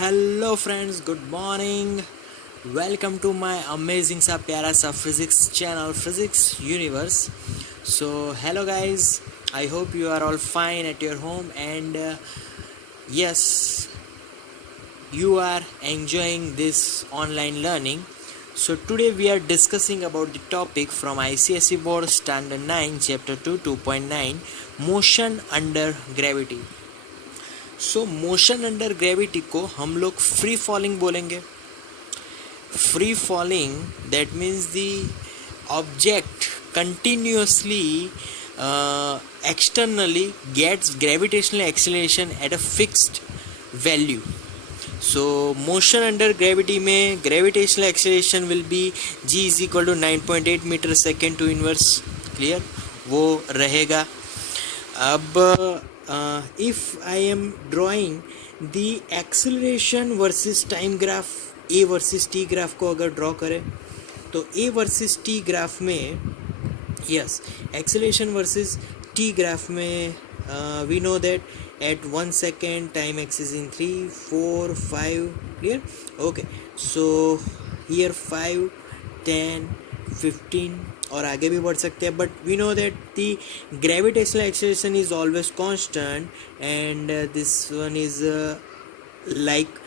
Hello friends, good morning. Welcome to my amazing सा प्यारा सा physics channel, Physics Universe. So hello guys, I hope you are all fine at your home and yes, you are enjoying this online learning. So today we are discussing about the topic from ICSE Board Standard 9 Chapter 2 2.9 Motion under Gravity. So motion under gravity को हम लोग free falling बोलेंगे. Free falling that means the object continuously externally gets gravitational acceleration at a fixed value. So motion under gravity में gravitational acceleration will be g is equal to 9.8 meter second to inverse. Clear? वो रहेगा. अब if I am drawing the acceleration versus time graph, a versus t graph को अगर draw करें तो a versus t graph में yes acceleration versus t graph में we know that at 1 second time axis in 3 4 5 clear. Okay, so here 5 10 15 और आगे भी बढ़ सकते हैं, but we know that the gravitational acceleration is always constant and this one is like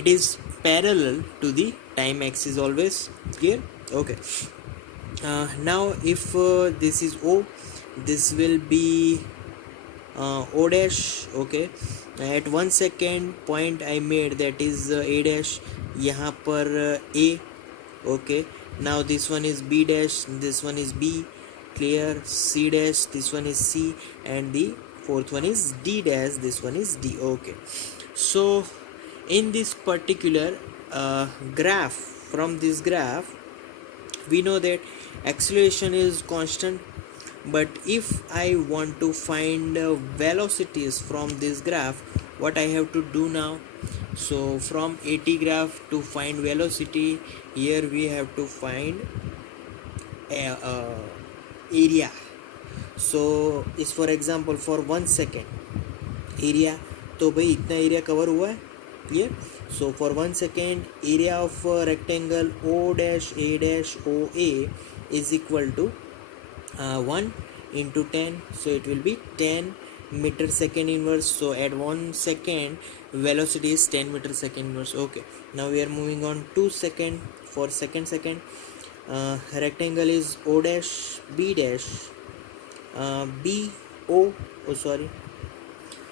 it is parallel to the time axis always. Clear? Okay, now if this is O, this will be O dash. Okay, at 1 second point I made, that is A dash, यहाँ पर A. Okay, now this one is B dash, this one is B. Clear? C dash, this one is C, and the fourth one is D dash, this one is D. Okay, so in this particular graph, from this graph we know that acceleration is constant, but if I want to find velocities from this graph, what I have to do now? So from AT graph to find velocity, here we have to find area. So is for example for 1 second area, तो भाई इतना area cover हुआ है. Clear? So for 1 second area of rectangle O dash A dash OA is equal to 1 into 10, so it will be 10 meter second inverse. So at 1 second velocity is 10 meter second inverse. Okay, now we are moving on 2 second. For second rectangle is O dash B dash B O, oh sorry,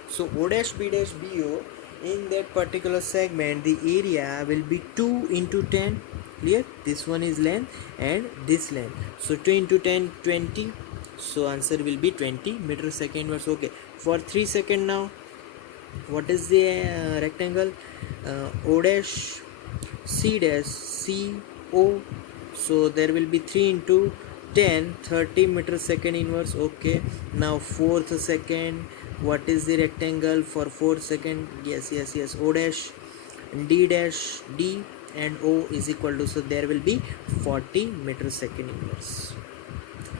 so O dash B dash B O, in that particular segment the area will be 2 into 10. Clear? This one is length and this length, so 2 into 10 20, so answer will be 20 meter second inverse. Okay, for 3 second now, what is the rectangle? O dash C dash C O, so there will be 3 into 10 30 meter second inverse. Okay, now fourth second, what is the rectangle for 4th second? Yes, O dash D dash D and O is equal to, so there will be 40 meter second inverse.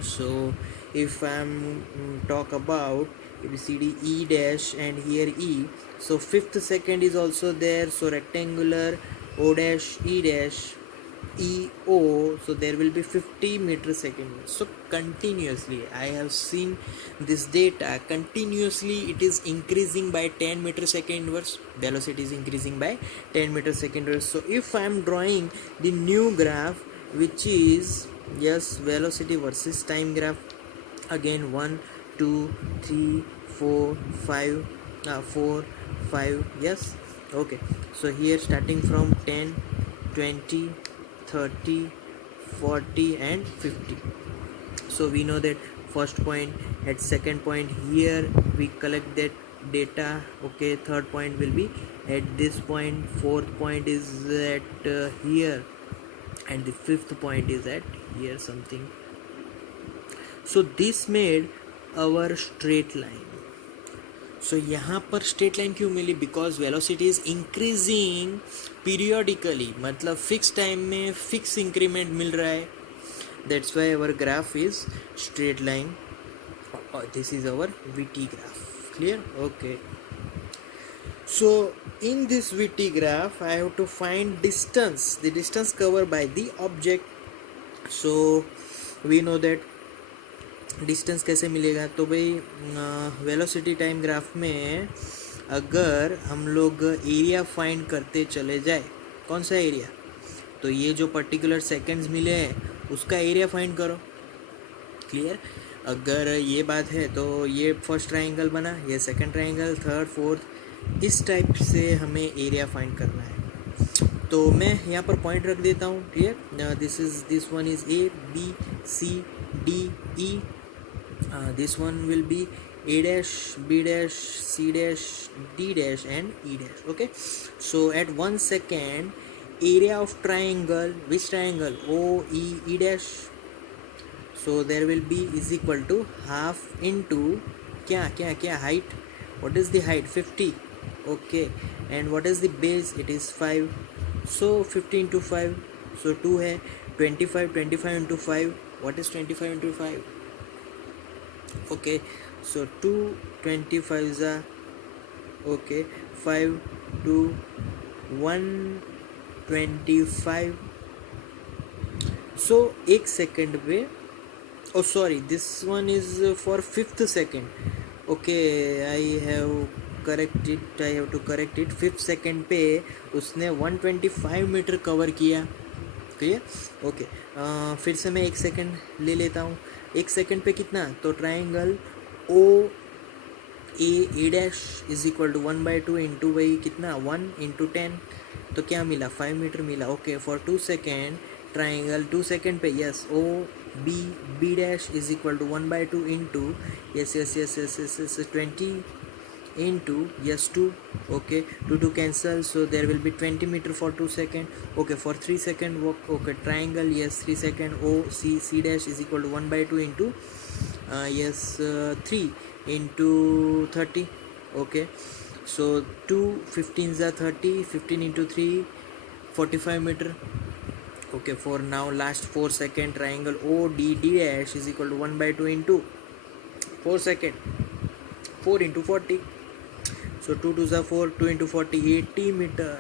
So if I'm talk about ABCD E dash and here E, so 5th second is also there, so rectangular O dash E dash E O, so there will be 50 meter second. So continuously I have seen this data, continuously it is increasing by 10 meter second inverse, velocity is increasing by 10 meter second inverse. So if I am drawing the new graph, which is yes velocity versus time graph, again 1 2 3 4 5 4 5, yes. Okay, so here starting from 10 20 30 40 and 50, so we know that first point, at second point here we collect that data. Okay, third point will be at this point, fourth point is at here, and the fifth point is at here something. So this made our straight line. सो यहाँ पर straight line क्यों मिली? Because velocity is increasing periodically, मतलब fix time में fix increment मिल रहा है. That's why our graph is straight line. This is our VT graph. Clear? Okay. So in this VT graph I have to find distance, the distance covered by the object. So we know that distance कैसे मिलेगा, तो भाई velocity time graph में अगर हम लोग area find करते चले जाए, कौन सा एरिया, तो ये जो पर्टिकुलर सेकंड्स मिले हैं उसका एरिया फाइंड करो. क्लियर. अगर ये बात है तो ये फर्स्ट ट्राइंगल बना, ये सेकंड ट्राइंगल, थर्ड, फोर्थ, इस टाइप से हमें एरिया फाइंड करना है. तो मैं यहाँ पर पॉइंट रख देता हूँ. Clear. This one is A, B, C, D, E. This one will be A dash, B dash, C dash, D dash and E dash. Okay, so at 1 second area of triangle, which triangle, OE dash, so there will be is equal to half into क्या height, what is the height, 50. Okay, and what is the base, it is 5, so 50 into 5, so 2 है. 25 into 5, what is 25 into 5? Okay, so 2 25s are okay, 5 to 125. so एक second पे, oh sorry, this one is for 5th second. okay, I have to correct it. 5th second पे उसने 125 metre cover किया. Clear. Okay, फिर से मैं एक second ले लेता हूँ. एक सेकेंड पे कितना, तो triangle O A dash is equal to 1/2 into वही कितना 1 इंटू 10, तो क्या मिला, 5 मीटर मिला. Okay, for 2 second triangle 2 second पे S O B dash is equal to 1/2 into S 20 into yes 2. okay, 2 cancel, so there will be 20 meter for 2 second. okay, for 3 second walk. okay, triangle yes 3 second o c dash is equal to 1/2 into 3 into 30. okay, so 2 15s are 30, 15 into 3 45 meter. okay, for now last 4 second triangle o d dash is equal to 1/2 into 4 second, 4 into 40, so 2 2s are 4, 2 into 40 80 metre.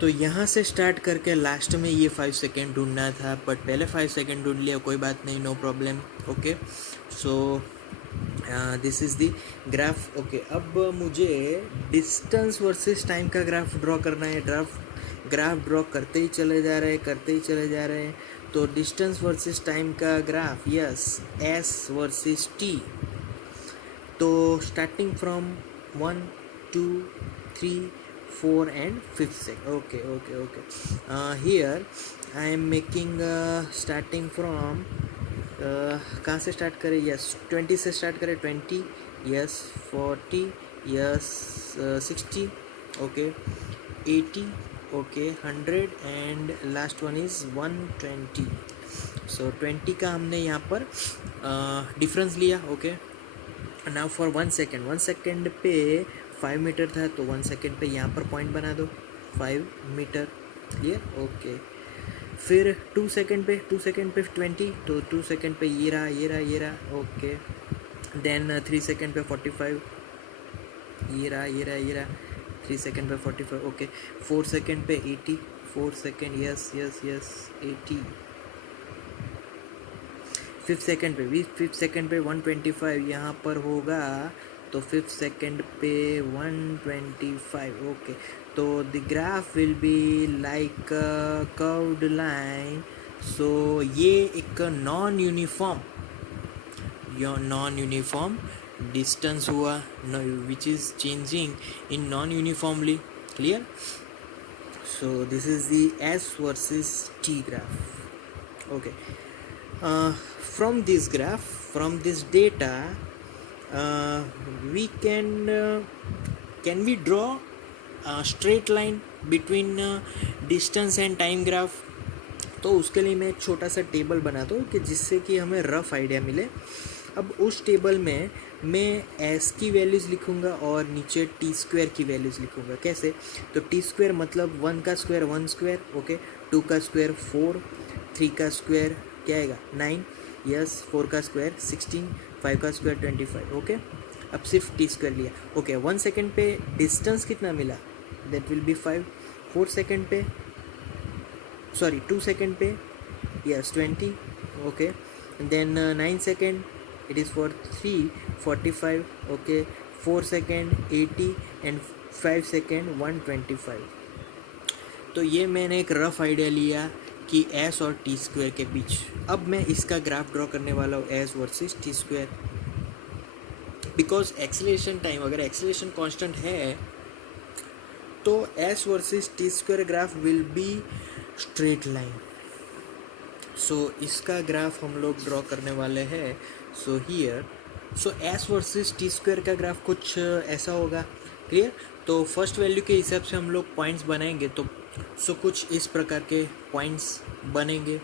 तो यहाँ से start करके last में ये 5 second ढूंढना था, but पहले 5 second ढूंढ लिया, कोई बात नहीं, no problem. Okay, so this is the graph. Okay, अब मुझे डिस्टेंस वर्सेस टाइम का ग्राफ ड्रॉ करना है. ग्राफ ड्रॉ करते ही चले जा रहे हैं. तो डिस्टेंस वर्सेस टाइम का graph, yes, S versus T. तो starting from 1 2 3 4 and 5th second. okay, here I am making starting from कहाँ से स्टार्ट करें, यस 20 से स्टार्ट करें. 20 yes 40 yes 60 okay 80 okay 100 and last one is 120. सो 20 का हमने यहाँ पर डिफरेंस लिया. ओके, नाउ फॉर 1 सेकेंड पे 5 मीटर था, तो 1 सेकेंड पे यहाँ पर पॉइंट बना दो 5 मीटर. क्लियर. ओके, फिर 2 सेकेंड पे 20, तो 2 सेकेंड पे ये रहा. ओके, देन 3 सेकेंड पे 45, ये रहा 3 सेकेंड पे 45. ओके, 4 सेकेंड पे 80, 4 सेकेंड यस 80. 5th सेकेंड पे 125 यहाँ पर होगा, तो 5th सेकेंड पे 125. ओके, तो the graph will be like curved line. So ये एक नॉन यूनिफॉर्म डिस्टेंस हुआ, which is changing in non uniformly. Clear. So this is the S versus T graph. Okay, from this graph, from this data, we can we draw a straight line between distance and time graph. तो उसके लिए मैं एक छोटा सा table बनाता हूँ कि जिससे कि हमें रफ आइडिया मिले. अब उस टेबल में मैं एस की वैल्यूज़ लिखूँगा और नीचे टी स्क्वायर की वैल्यूज़ लिखूँगा. कैसे, तो टी स्क्वायर मतलब 1 का स्क्वायर 1 स्क्वायर. ओके, 2 का स्क्वायर 4, 3 का स्क्वायर क्या आएगा 9, यस 4 का स्क्वायर 16, 5 का स्क्वायर 25. ओके, अब सिर्फ टी स्क्वायर लिया. ओके 1 सेकेंड पे डिस्टेंस कितना मिला, दैट विल बी 5. 4 सेकेंड पे, सॉरी 2 सेकेंड पे, yes 20. Okay then 9 second it is for 3 45. okay 4 second 80 and 5 second 125. तो ये मैंने एक रफ आइडिया लिया कि एस और टी स्क्वायर के बीच. अब मैं इसका ग्राफ ड्रॉ करने वाला हूँ S versus T square, because acceleration time, अगर एक्सीलरेशन कांस्टेंट है तो S versus T square graph will be straight line. So इसका ग्राफ हम लोग ड्रॉ करने वाले हैं. So here, so S versus T square का ग्राफ कुछ ऐसा होगा. क्लियर. तो फर्स्ट वैल्यू के हिसाब से हम लोग पॉइंट्स बनाएंगे, तो सो कुछ इस प्रकार के पॉइंट्स बनेंगे.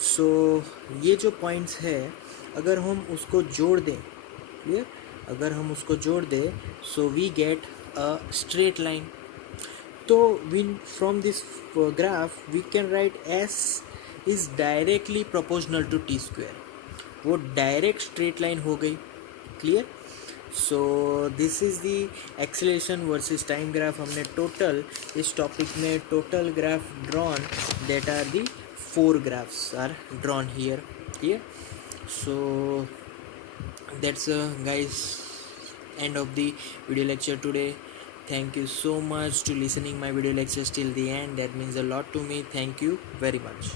सो ये जो पॉइंट्स है अगर हम उसको जोड़ दें, क्लियर, अगर हम उसको जोड़ दें so we get a straight line. तो when from this graph we can write S is directly proportional to T square. वो डायरेक्ट स्ट्रेट लाइन हो गई. Clear. So this is the acceleration versus time graph. हमने total इस topic में total graph drawn, that are the 4 graphs are drawn here. Clear. So that's guys end of the video lecture today. Thank you so much to listening my video lectures till the end. That means a lot to me. Thank you very much.